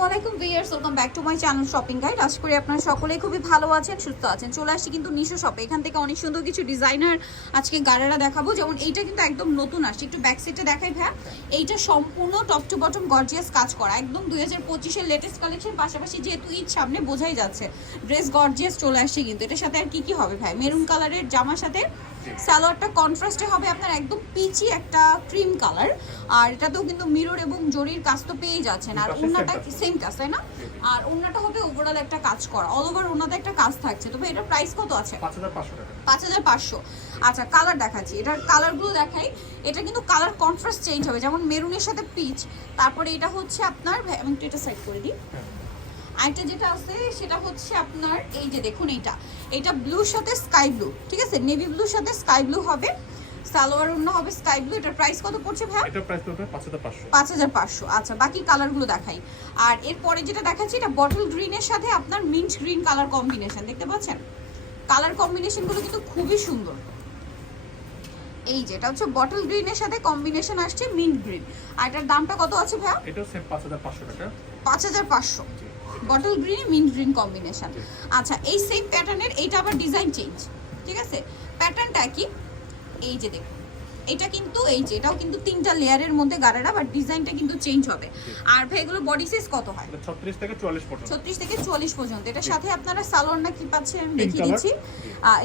আসসালামু আলাইকুম viewers, welcome back to my channel shopping guide. আশা করি আপনারা সকলেই খুবই ভালো আছেন, সুস্থ আছেন। চলে আসছি কিন্তু নিশো শপে। এখান থেকে অনেক সুন্দর কিছু ডিজাইনার আজকে গাড়ারা দেখাবো। যেমন এইটা কিন্তু একদম নতুন আসছে, একটু ব্যাক সাইডে দেখাই ভাই। এইটা সম্পূর্ণ টপ টু বটম গর্জিয়াস কাজ করা, একদম 2025-এর লেটেস্ট কালেকশন। পাশাপাশি যেহেতু ঈদ সামনে, বোঝাই যাচ্ছে ড্রেস গর্জিয়াস চলে আসছে। কিন্তু এটার সাথে আর কি কি হবে ভাই? মেরুন কালারের জামার সাথে সালোয়ারটা কন্ট্রাস্টে হবে আপনার একদম পিচি একটা ক্রিম কালার। আর এটাতেও কিন্তু মিরর এবং জরির কাজ তো পেয়ে যাচ্ছেন। আর ওন্নাটা সেম কাজ, তাই না? আর ওন্নাটা হবে ওভারঅল একটা কাজ করা, অল ওভার ওন্নাতে একটা কাজ থাকছে। তবে এটার প্রাইস কত আছে? 5500 টাকা। 5500। আচ্ছা, কালার দেখাচ্ছি, এটার কালারগুলো দেখাই। এটা কিন্তু কালার কন্ট্রাস্ট চেঞ্জ হবে, যেমন মেরুনের সাথে পিচ। তারপরে এটা হচ্ছে আপনার, আমি একটু এটা সাইড করে দিই। আরেকটা যেটা আছে সেটা হচ্ছে আপনার এই যে দেখুন, এটা ব্লুর সাথে স্কাই ব্লু, ঠিক আছে? নেভি ব্লুর সাথে স্কাই ব্লু হবে। সালোয়ার অন্য হবে স্কাই ব্লু। এটার প্রাইস কত পড়ছে ভাই? এটার প্রাইস পড়বে 5500। 5500। আচ্ছা, বাকি কালারগুলো দেখাই। আর এরপরে যেটা দেখাচ্ছি, এটা বটল গ্রিনের সাথে আপনার মিন্ট গ্রিন কালার কম্বিনেশন। দেখতে পাচ্ছেন কালার কম্বিনেশনগুলো কিন্তু খুবই সুন্দর। এই যে এটা হচ্ছে বটল গ্রিনের সাথে কম্বিনেশন আসছে মিন্ট গ্রিন। আর এটার দামটা কত আছে ভাই? এটাও সেম 5500 টাকা। 5500 bottle green mint green combination. আচ্ছা, এই সেম প্যাটার্নের এইটা আবার ডিজাইন চেঞ্জ, ঠিক আছে? প্যাটার্নটা কি? এই যে দেখুন, এটা কিন্তু এই যে এটাও কিন্তু তিনটা লেয়ারের মধ্যে গাড়ারা, বাট ডিজাইনটা কিন্তু চেঞ্জ হবে। আর ভাই এগুলো বডি সাইজ কত হয়? 36 থেকে 44 পর্যন্ত। 36 থেকে 44 পর্যন্ত। এটার সাথে আপনারা সালোয়ার না কি পাচ্ছেন দেখিয়ে দিচ্ছি।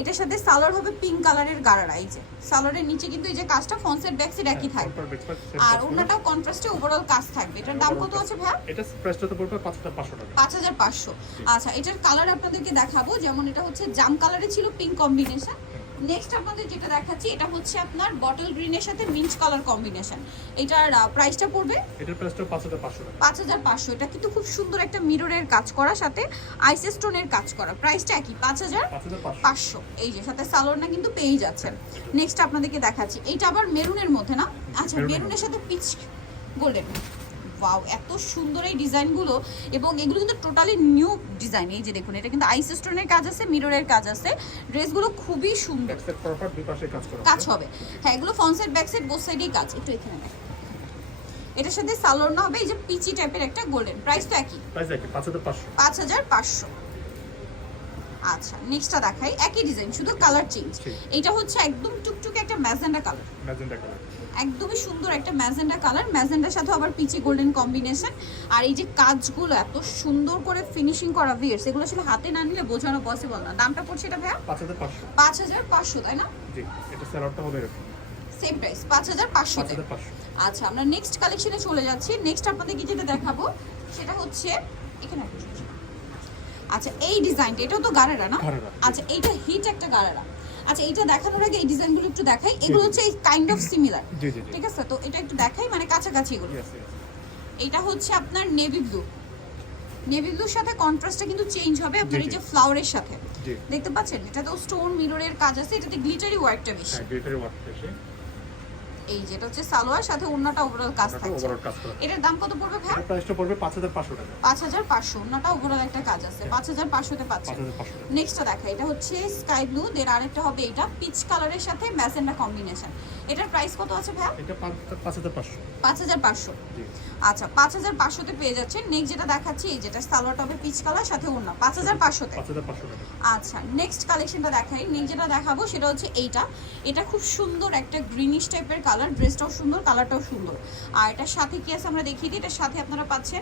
এটার সাথে সালোয়ার হবে পিঙ্ক কালারের গাড়ারা। এই যে সালোয়ারের নিচে কিন্তু এই যে কাজটা ফ্রন্ট সাইড ব্যাক সাইড একই থাকবে। আর ওন্নাটাও কন্ট্রাস্টে ওভারঅল কাজ থাকবে। এটার দাম কত আছে ভাই? এটা প্রাইসটা তো পড়বে 5500 টাকা। 5500। আচ্ছা, এটার কালার আপনাদেরকে দেখাবো। যেমন এটা হচ্ছে জাম কালারে ছিল পিঙ্ক কম্বিনেশন। নেক্সট আপনাদের যেটা দেখাচ্ছি, এটা হচ্ছে আপনার বটল গ্রিনের সাথে মিন্ট কালার কম্বিনেশন। এটার প্রাইসটা পড়বে, এটার প্রাইসটা 5500 টাকা। 5500। এটা কিন্তু খুব সুন্দর একটা মিররের কাজ করা, সাথে আইস স্টোনের কাজ করা। প্রাইসটা কি? 5500। এই যে সাথে সালোয়ারটা কিন্তু পেয়ে যাচ্ছেন। নেক্সট আপনাদেরকে দেখাচ্ছি, এইটা আবার মেরুনের মধ্যে না? আচ্ছা, মেরুনের সাথে পিচ গোল্ডেন। ওয়াও, এত সুন্দর এই ডিজাইনগুলো। এবং এগুলো কিন্তু টোটালি নিউ ডিজাইন। এই যে দেখুন, এটা কিন্তু আইস স্টোনের কাজ আছে, মিররের কাজ আছে। ড্রেসগুলো খুবই সুন্দর, ব্যাক সাইড প্রপার দুই পাশে কাজ করা কাজ হবে। হ্যাঁ, এগুলো front side back side both সাইডেই কাজ। একটু এখানে দেখেন, এটার সাথে সালোয়ার না হবে এই যে পিচি টাইপের একটা গোল্ডেন। প্রাইস তো একই, প্রাইস একই 5500। 5500। আচ্ছা, নেক্সটটা দেখাই, একই ডিজাইন, শুধু কালার চেঞ্জ। এটা হচ্ছে একদম টুকটুকে একটা ম্যাজেন্ডা কালার, ম্যাজেন্টা কালার, একদমই সুন্দর একটা ম্যাজেন্ডা কালার। ম্যাজেন্ডার সাথে আবার পিচি গোল্ডেন কম্বিনেশন। আর এই যে কাজগুলো এত সুন্দর করে ফিনিশিং করা ভিউয়ার্স, এগুলো আসলে হাতে না নিলে বোঝানো পসিবল না। দামটা পড়ছে এটা ভাইয়া 5500। 5500, তাই না? জি, এটা সেলরটা হবে এরকম সেম প্রাইস 5500 তে। 5500। আচ্ছা, আমরা নেক্সট কালেকশনে চলে যাচ্ছি। নেক্সট আপনাদেরকে যেটা দেখাবো সেটা হচ্ছে এখানে একটা জিনিস। আচ্ছা, এই ডিজাইনটা, এটাও তো গাড়ারা না? আচ্ছা, এইটা হিট একটা গাড়ারা। আচ্ছা, এইটা দেখানোর আগে এই ডিজাইনগুলো একটু দেখাই। এগুলো হচ্ছে এই কাইন্ড অফ সিমিলার, ঠিক আছে? তো এটা একটু দেখাই, মানে কাছাকাছি এগুলো। এটা হচ্ছে আপনার নেভি ব্লু, নেভি ব্লুর সাথে কন্ট্রাস্টটা কিন্তু চেঞ্জ হবে আপনার এই যে ফ্লাওয়ারের সাথে। দেখতে পাচ্ছেন এটাতে স্টোন মিররের কাজ আছে, এটাতে গ্লিটারি ওয়ার্কটা বেশি। হ্যাঁ, গ্লিটারি ওয়ার্ক বেশি। এই যেটা হচ্ছে সালোয়ার, সাথে ওন্নাটা ওভারঅল কাজ থাকছে। এটার দাম কত পড়বে ভাই? এটার প্রাইসটা পড়বে 5500 টাকা। 5500। ওন্নাটা ওভারঅল একটা কাজ আছে, 5500 তে পাচ্ছেন। নেক্সটটা দেখা, এটা হচ্ছে স্কাই ব্লু, দেন আরেকটা হবে এটা পিচ কালারের সাথে ম্যাজেন্ডা কম্বিনেশন। এটার প্রাইস কত আছে ভাই? এটা 5500। 5500। আচ্ছা, 5500 তে পেয়ে যাচ্ছেন। নেক্সট যেটা দেখাচ্ছি, এই যেটা সালোয়ারটা হবে পিচ কালার, সাথে ওন্না 5500 তে। 5500 টাকা। আচ্ছা, নেক্সট কালেকশনটা দেখাই। নেক্সট যেটা দেখাবো সেটা হচ্ছে এইটা। এটা খুব সুন্দর একটা গ্রিনিশ টাইপের কালার, ড্রেসটাও সুন্দর, কালারটাও সুন্দর। আর এটার সাথে কি আছে আমরা দেখিয়ে দিই। এটার সাথে আপনারা পাচ্ছেন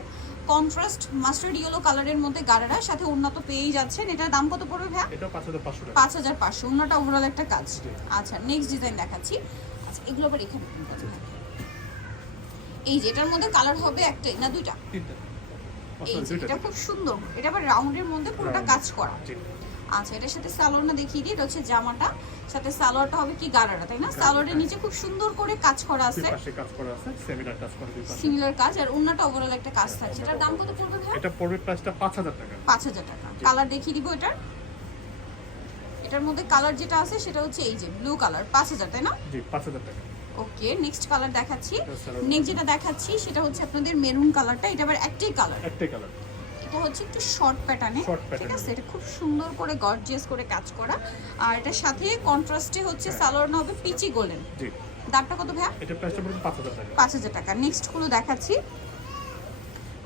কন্ট্রাস্ট মাস্টার্ড ইয়েলো কালারের মধ্যে গাড়ারা, সাথে উন্নত পেয়েই যাচ্ছেন। এটার দাম কত পড়বে ভাই? এটা 5500 টাকা। 5500। উন্নটা ওভারঅল একটা কাজ। আচ্ছা, নেক্সট ডিজাইন দেখাচ্ছি। আচ্ছা, এগুলো আবার এখানে এই যে এটার মধ্যে কালার হবে একটাই না দুইটা? তিনটা। এই যে এটা খুব সুন্দর, এটা আবার রাউন্ডের মধ্যে পুরোটা কাজ করা। আচ্ছা, এটার সাথে সালোয়ারটা দেখিয়ে দিই। এটা হচ্ছে জামাটা, সাথে সালোয়ারটা হবে কি গাড়ারা, তাই না? সালোয়ারের নিচে খুব সুন্দর করে কাজ করা আছে, পাশে কাজ করা আছে, সিমিলার কাজ করা দুই পাশে, সিমিলার কাজ। আর ওন্নাটা ওভারঅল একটা কাজ থাকছে। এটার দাম কত পড়বে ভাই? এটা পড়বে প্রাইসটা 5000 টাকা। 5000 টাকা। কালার দেখিয়ে দিব এটার। এটার মধ্যে কালার যেটা আছে সেটা হচ্ছে এই যে ব্লু কালার, 5000, তাই না? জি, 5000 টাকা। ওকে, নেক্সট কালার দেখাচ্ছি। নেক্সট যেটা দেখাচ্ছি সেটা হচ্ছে আপনাদের মেরুন কালারটা। এটা আবার একটাই কালার, একটাই কালার। এটা হচ্ছে একটু শর্ট প্যাটার্নে, ঠিক আছে? এটা খুব সুন্দর করে গর্জিয়াস করে কাজ করা। আর এটার সাথে কন্ট্রাস্টে হচ্ছে সালোয়ার না হবে পিচি গোল্ডেন। জি, দামটা কত ভাইয়া? এটা প্রাইসটা পড়বে 5000 টাকা। 5000 টাকা। নেক্সট গুলো দেখাচ্ছি।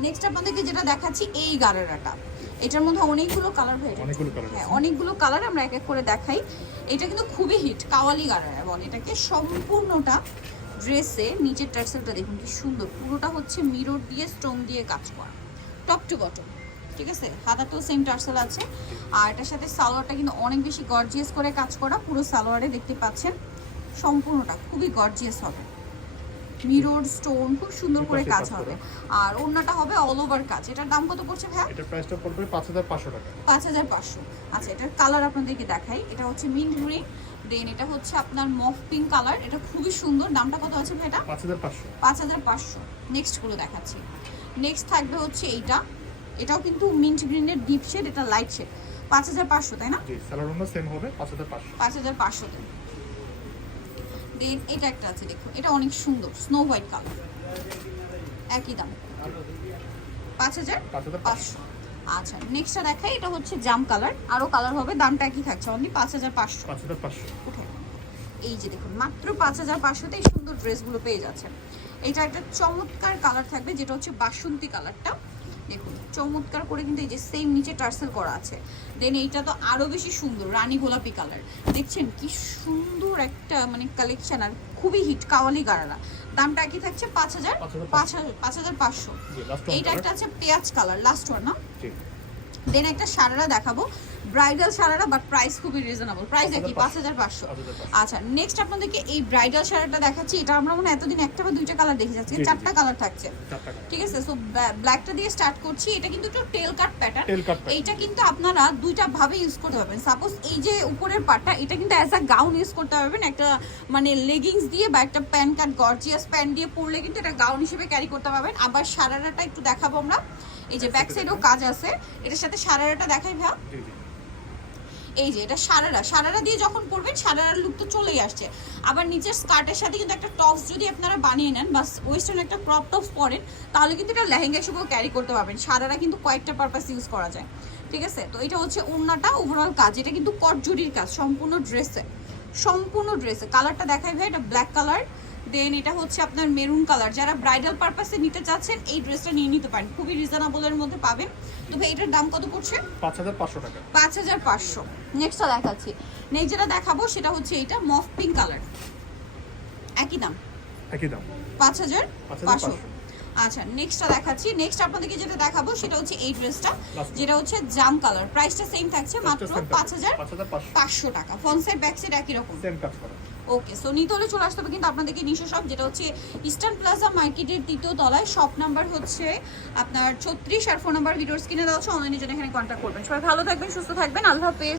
নেক্সট আপনাদেরকে যেটা দেখাচ্ছি এই গারারাটা, এটার মধ্যে অনেকগুলো কালার ভাই, অনেকগুলো কালার হ্যাঁ আছে। অনেকগুলো কালার আমরা এক এক করে দেখাই। এটা কিন্তু খুবই হিট, কাওয়ালি গারারা বলে এটাকে। সম্পূর্ণটা ড্রেসে নিচের টার্সেলটা দেখুন কি সুন্দর, পুরোটা হচ্ছে মিরর দিয়ে স্টোন দিয়ে কাজ করা টপ টু বটম, ঠিক আছে। হাতাতেও সেম টার্সেল আছে, আর এটার সাথে সালোয়ারটা কিন্তু অনেক বেশি গর্জিয়াস করে কাজ করা। পুরো সালোয়ারে দেখতে পাচ্ছেন সম্পূর্ণটা খুবই গর্জিয়াস হবে, মিরর স্টোন খুব সুন্দর করে কাজ হবে। আর ওড়নাটা হবে অল ওভার কাজ। এটার দাম কত পড়ছে ভাই? এটার প্রাইসটা পড়বে 5500 টাকা। 5500। আচ্ছা, এটার কালার আপনাদেরকে দেখাই। এটা হচ্ছে মিন্ট গ্রিন, দেন এটা হচ্ছে আপনার মফ পিঙ্ক কালার। এটা খুবই সুন্দর। দামটা কত আছে ভাই এটা? 5500। 5500। নেক্সট গুলো দেখাচ্ছি। নেক্সট থাকবে হচ্ছে এইটা, এটাও কিন্তু মিন্ট গ্রিনের ডিপ শেড, এটা লাইট শেড। 5500 তাই না? জি, সালোয়ার ওড়না সেম হবে 5500। 5500 তে। দেন এটা একটা আছে দেখুন, এটা অনেক সুন্দর স্নো হোয়াইট কালার, একই দাম 5500। আচ্ছা, নেক্সটটা দেখাই। এটা হচ্ছে জাম কালার, আরো কালার হবে, দামটা একই থাকছে অনলি 5500। 5500। উঠে এই যে দেখুন মাত্র 5500 তে এই সুন্দর ড্রেসগুলো পেয়ে যাচ্ছে। এটা একটা চমৎকার কালার থাকবে, যেটা হচ্ছে বাসন্তী কালারটা। দেখুন চমৎকার করে কিন্তু এই যে সেম নিচে টার্সেল করা আছে। দেন এইটা তো আরো বেশি সুন্দর, রানী গোলাপি কালার। দেখছেন কি সুন্দর একটা মানে কালেকশন, আর খুবই হিট কাওয়ালি গারারা। দামটা কি থাকছে? 5500। জি, লাস্ট এইটা একটা আছে পেঁয়াজ কালার, লাস্ট ওয়ান না? জি। দেন একটা সারারা দেখাবো, ব্রাইডাল সারারা, বাট প্রাইস খুবই রিজনেবল, প্রাইস একই 5500। 5500। আচ্ছা, নেক্সট আপনাদেরকে এই ব্রাইডাল সারাটা দেখাচ্ছি। এটা আমরা মনে হয় এতদিন একটা বা দুইটা কালার দেখে যাচ্ছি, জি, জি, চারটা কালার থাকছে, 4 টাকা। ঠিক আছে। সো ব্ল্যাকটা দিয়ে স্টার্ট করছি। এটা কিন্তু একটু টেল কাট প্যাটার্ন। টেল কাট প্যাটার্ন। এইটা কিন্তু আপনারা দুইটা ভাবে ইউজ করতে পারবেন। সাপোজ এই যে উপরের পার্টটা, এটা কিন্তু অ্যাজ আ গাউন ইউজ করতে পারবেন, একটা মানে লেগিংস দিয়ে বা একটা প্যান্ট কাট গর্জিয়াস প্যান্ট দিয়ে পরলে কিন্তু এটা গাউন হিসেবে ক্যারি করতে পারবেন। আবার সারারাটা একটু দেখাবো আমরা, এই যে ব্যাক সাইডেও কাজ আছে। এটার সাথে সারারাটা দেখাই ভাই। জি জি। এই যে এটা সারারা দিয়ে যখন পরবেন, সারারার লুক তো চলেই আসছে। আবার নিচের স্কার্টের সাথে কিন্তু একটা টপস যদি আপনারা বানিয়ে নেন বা ওয়েস্টার্ন একটা ক্রপ টপস পরেন, তাহলে কিন্তু এটা লেহেঙ্গা হিসেবেও ক্যারি করতে পারবেন। সারারা কিন্তু কয়েকটা পারপাস ইউজ করা যায়, ঠিক আছে। তো এটা হচ্ছে ওড়নাটা, ওভারঅল কাজ। এটা কিন্তু কট জরির কাজ সম্পূর্ণ ড্রেসে। কালারটা দেখাই ভাই, এটা ব্ল্যাক কালার। দেন এটা হচ্ছে আপনার মেরুন কালার। যারা ব্রাইডাল পারপাসে নিতে চাচ্ছেন এই ড্রেসটা নিয়ে নিতে পারেন, খুবই রিজনেবলের মধ্যে পাবেন। তো ভাই এটার দাম কত পড়ছে? 5500 টাকা। 5500। নেক্সটটা দেখাচ্ছি। নেক্সট যেটা দেখাবো সেটা হচ্ছে এইটা মফ পিঙ্ক কালার, একই দাম একই দাম 5500। আচ্ছা, নেক্সটটা দেখাচ্ছি। নেক্সট আপনাদেরকে যেটা দেখাবো সেটা হচ্ছে এই ড্রেসটা, যেটা হচ্ছে জাম কালার। প্রাইসটা সেম থাকছে মাত্র 5500 টাকা। ফ্রন্ট সাইড ব্যাক সাইড একই রকম, সেম কাজ করা। ওকে। সো নিতে হলে চলে আসতে হবে কিন্তু আপনাদেরকে নিশো শপ, যেটা হচ্ছে ইস্টার্ন প্লাজা মার্কেটের 3য় তলায়। শপ নাম্বার হচ্ছে আপনার 36, আর ফোন নাম্বার ভিডিওর স্ক্রিনে দেওয়া আছে। অনলাইনের জন্য এখানে কন্ট্যাক্ট করবেন। সবাই ভালো থাকবেন, সুস্থ থাকবেন, আল্লাহ হাফেজ।